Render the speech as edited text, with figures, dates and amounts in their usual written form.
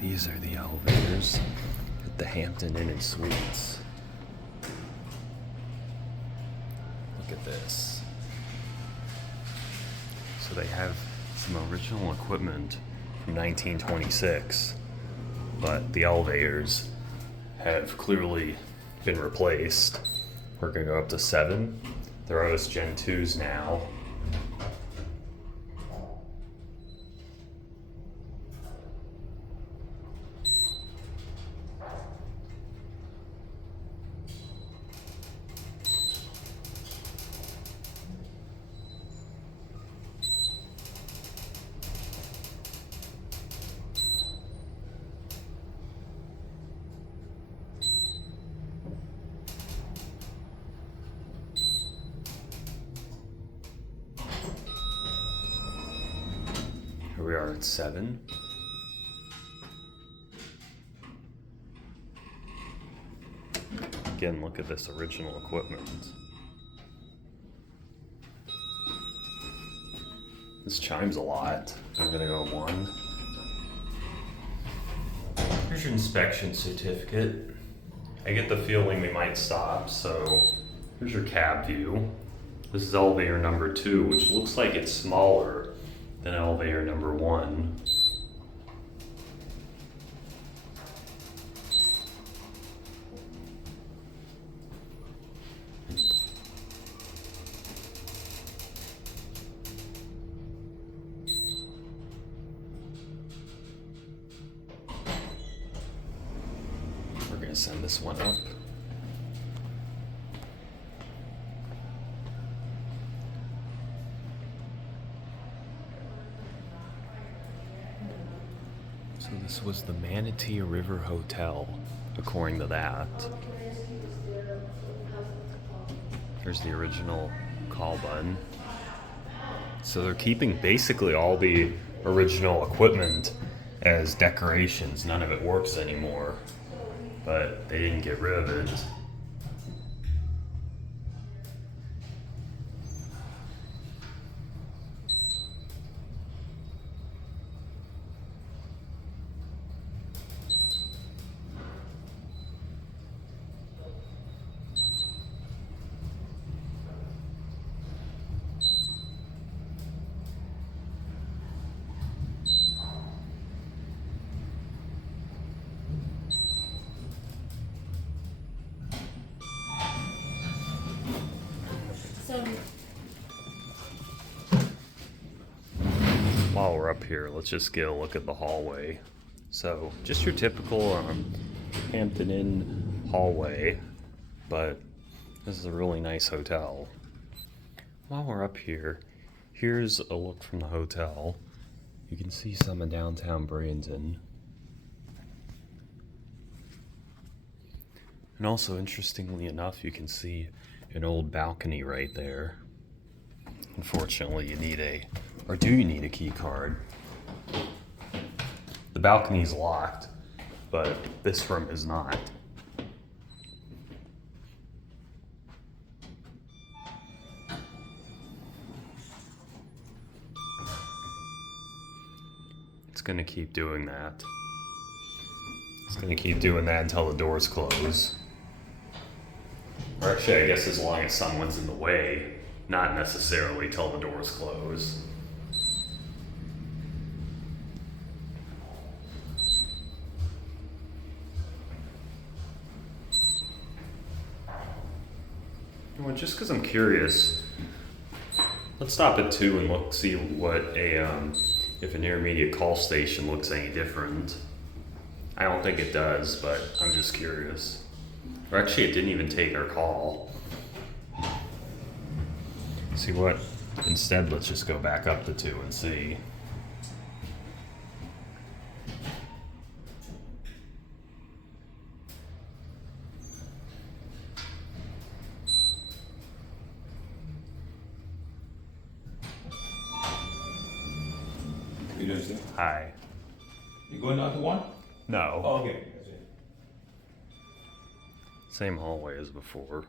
These are the elevators at the Hampton Inn and Suites. Look at this. So they have some original equipment from 1926, but the elevators have clearly been replaced. We're gonna go up to 7. They're Otis Gen2s now. Here we are at 7. Again, look at this original equipment. This chimes a lot. I'm gonna go 1. Here's your inspection certificate. I get the feeling we might stop, so here's your cab view. This is elevator number 2, which looks like it's smaller than elevator number 1. We're gonna send this one up. So this was the Manatee River Hotel, according to that. Here's the original call button. So they're keeping basically all the original equipment as decorations. None of it works anymore, but they didn't get rid of it. While we're up here, let's just get a look at the hallway. So, just your typical Hampton Inn hallway, but this is a really nice hotel. While we're up here, here's a look from the hotel. You can see some of downtown Bradenton. And also, interestingly enough, you can see an old balcony right there. Unfortunately, you need do you need a key card? The balcony is locked, but this room is not. It's gonna keep doing that. It's gonna keep doing that until the doors close. Or actually, I guess as long as someone's in the way, not necessarily till the doors close. Well, just because I'm curious, let's stop at 2 and look, see what if an intermediate call station looks any different. I don't think it does, but I'm just curious. Or actually, it didn't even take our call. See what? Instead, let's just go back up to 2 and see. How you doing, sir? Hi. You going down to 1? No. Oh, okay. That's it. Same hallway as before.